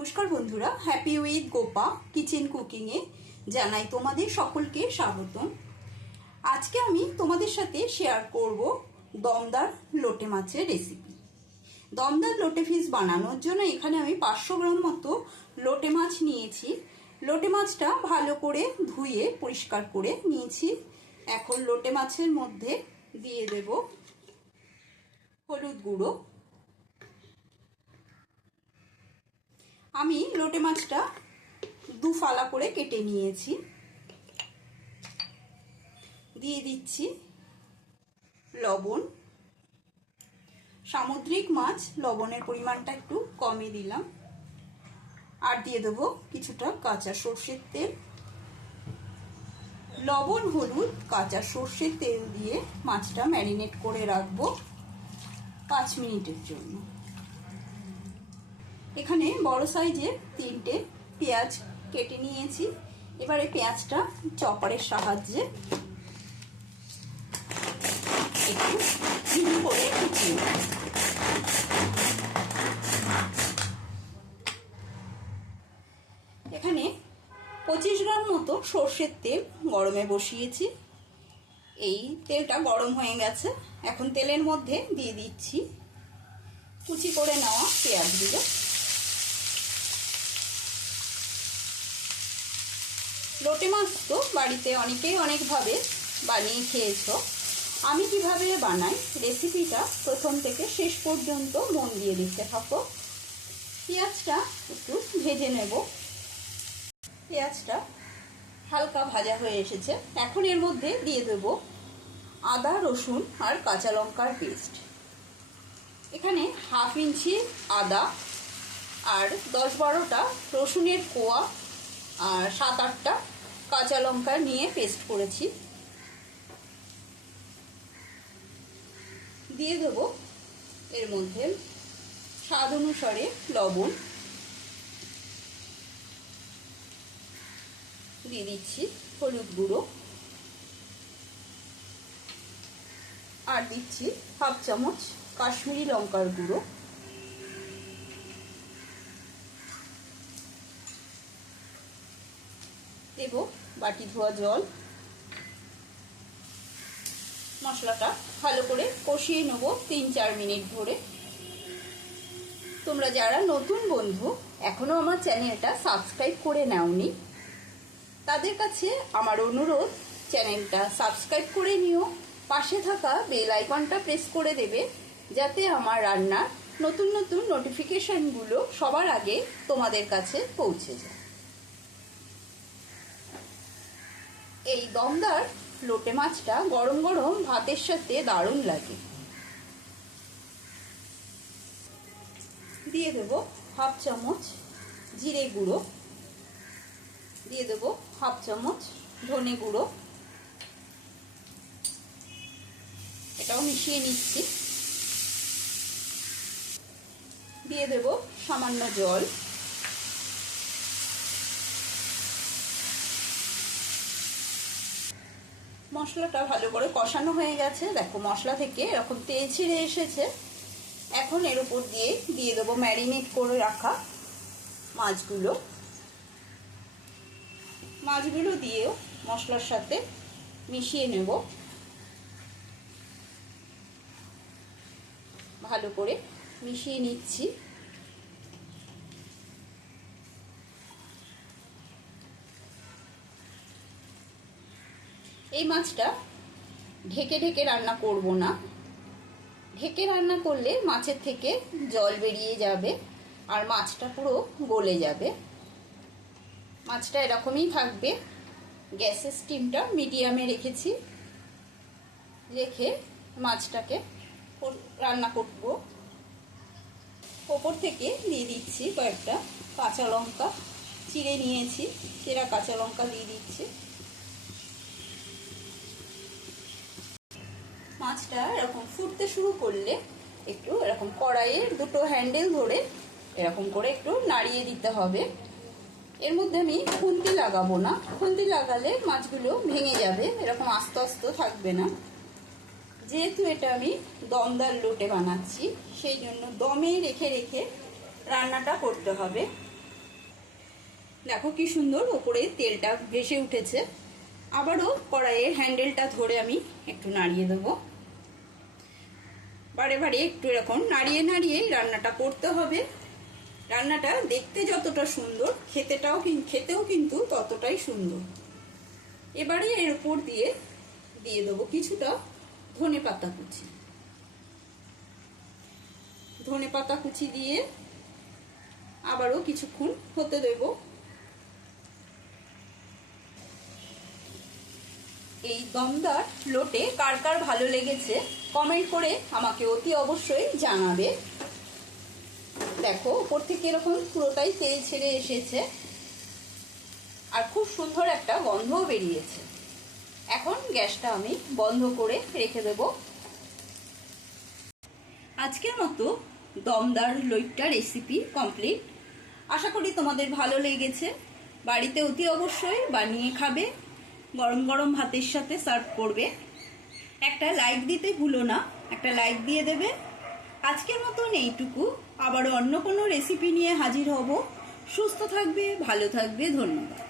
নমস্কার বন্ধুরা happy with Gopa kitchen কুকিংয়ে জানাই তোমাদের সকলকে স্বাগতম। আজকে আমি তোমাদের সাথে শেয়ার করব দমদার লোটে মাছের রেসিপি দমদার লোটে ফিস বানানোর জন্য এখানে আমি পাঁচশো গ্রাম মতো লোটে মাছ নিয়েছি। লোটে মাছটা ভালো করে ধুয়ে, পরিষ্কার করে নিয়েছি। এখন লোটে মাছের মধ্যে দিয়ে দেব হলুদ গুঁড়ো। আমি লোটে মাছটা দু ফালা করে কেটে নিয়েছি। দিয়ে দিচ্ছি লবণ। সামুদ্রিক মাছ, লবণের পরিমাণটা একটু কমই দিলাম। আর দিয়ে দেবো কিছুটা কাঁচা সর্ষের তেল। লবণ, হলুদ, কাঁচা সর্ষের তেল দিয়ে মাছটা ম্যারিনেট করে রাখব পাঁচ মিনিটের জন্য। এখানে বড় সাইজের তিনটে পেঁয়াজ কেটে নিয়েছি। এবারে পেঁয়াজটা চপারের সাহায্যে একটু করে এখানে পঁচিশ গ্রাম মতো সর্ষের তেল গরমে বসিয়েছি। এই তেলটা গরম হয়ে গেছে। এখন তেলের মধ্যে দিয়ে দিচ্ছি। কুচি করে নেওয়া পেঁয়াজগুলো। লোটে মাছ তো বাড়িতে অনেকেই অনেকভাবে বানিয়ে খেয়েছো। আমি কীভাবে বানাই রেসিপিটা প্রথম থেকে শেষ পর্যন্ত মন দিয়ে দিতে থাকো। পেঁয়াজটা একটু ভেজে নেব। পেঁয়াজটা হালকা ভাজা হয়ে এসেছে। এখন এর মধ্যে দিয়ে দেব আদা, রসুন আর কাঁচা লঙ্কার পেস্ট। এখানে হাফ ইঞ্চি আদা আর দশ বারোটা রসুনের কোয়া আর সাত আটটা কাঁচা লঙ্কা নিয়ে পেস্ট করেছি। দিয়ে দেবো এর মধ্যে স্বাদ অনুসারে লবণ। দিয়ে দিচ্ছি হলুদ গুঁড়ো। আর দিচ্ছি হাফ চামচ কাশ্মীরি লঙ্কার গুঁড়ো। দেব বাটি ধোয়া জল। মশলাটা ভালো করে কষিয়ে নেব তিন চার মিনিট ধরে। তোমরা যারা নতুন বন্ধু এখনও আমার চ্যানেলটা সাবস্ক্রাইব করে নাওনি, তাদের কাছে আমার অনুরোধ, চ্যানেলটা সাবস্ক্রাইব করে নিও। পাশে থাকা বেল আইকনটা প্রেস করে দেবে, যাতে আমার রান্নার নতুন নতুন নোটিফিকেশনগুলো সবার আগে তোমাদের কাছে পৌঁছে যায়। এই দমদার লোটে মাছটা গরম গরম ভাতের সাথে দারুণ লাগে। দিয়ে দেব হাফ চামচ জিরে গুঁড়ো। দিয়ে দেব হাফ চামচ ধনে গুঁড়ো। এটাও মিশিয়ে নিচ্ছি। দিয়ে দেব সামান্য জল। মশলাটা ভালো করে কষানো হয়ে গেছে। দেখো, মশলা থেকে এরকম তেল ছিঁড়ে এসেছে। এখন এর উপর দিয়ে দিয়ে দেবো ম্যারিনেট করে রাখা মাছগুলো। মাছগুলো দিয়েও মশলার সাথে মিশিয়ে নেব। ভালো করে মিশিয়ে নিচ্ছি। এই মাছটা ঢেকে ঢেকে রান্না করব না। ঢেকে রান্না করলে মাছের থেকে জল বেরিয়ে যাবে আর মাছটা পুরো গলে যাবে। মাছটা এরকমই থাকবে। গ্যাসের স্টিমটা মিডিয়ামে রেখেছি। রেখে মাছটাকে রান্না করব। ওপর থেকে দিয়ে দিচ্ছি কয়েকটা কাঁচা লঙ্কা। চিড়ে নিয়েছি চেরা কাঁচা লঙ্কা দিয়ে দিচ্ছি। মাছটা এরকম ফুটতে শুরু করলে একটু এরকম কড়াইয়ের দুটো হ্যান্ডেল ধরে এরকম করে একটু নাড়িয়ে দিতে হবে। এর মধ্যে আমি খুন্তি লাগাবো না। খুন্তি লাগালে মাছগুলো ভেঙে যাবে, এরকম আস্তে আস্তে থাকবে না। যেহেতু এটা আমি দমদার লোটে বানাচ্ছি, সেই জন্য দমে রেখে রেখে রান্নাটা করতে হবে। দেখো কি সুন্দর ওপরে তেলটা ভেসে উঠেছে। আবারও কড়াইয়ের হ্যান্ডেলটা ধরে আমি একটু নাড়িয়ে দেবো। বারে বারে একটু এরকম নাড়িয়ে নাড়িয়ে রান্নাটা করতে হবে। রান্নাটা দেখতে যতটা সুন্দর, খেতেটাও খেতেও কিন্তু ততটাই সুন্দর। এবারে এর উপর দিয়ে দিয়ে দেবো কিছুটা ধনে পাতা কুচি। ধনে পাতা কুচি দিয়ে আবারও কিছুক্ষণ হতে দেব। এই দমদার লোটে কার কার ভালো লেগেছে কমেন্ট করে আমাকে অতি অবশ্যই জানাবে। দেখো, উপর থেকে এরকম পুরোটাই তেল ছেড়ে এসেছে। আর খুব সুন্দর একটা গন্ধও বেরিয়েছে। এখন গ্যাসটা আমি বন্ধ করে রেখে দেব। আজকের মতো দমদার লইট্টা রেসিপি কমপ্লিট। আশা করি তোমাদের ভালো লেগেছে। বাড়িতে অতি অবশ্যই বানিয়ে খাবে। গরম গরম ভাতের সাথে সার্ভ করবে। একটা লাইক দিতে ভুলো না, একটা লাইক দিয়ে দেবে। আজকের মতন এইটুকু। আবার অন্য কোনো রেসিপি নিয়ে হাজির হব। সুস্থ থাকবে, ভালো থাকবে, ধন্যবাদ।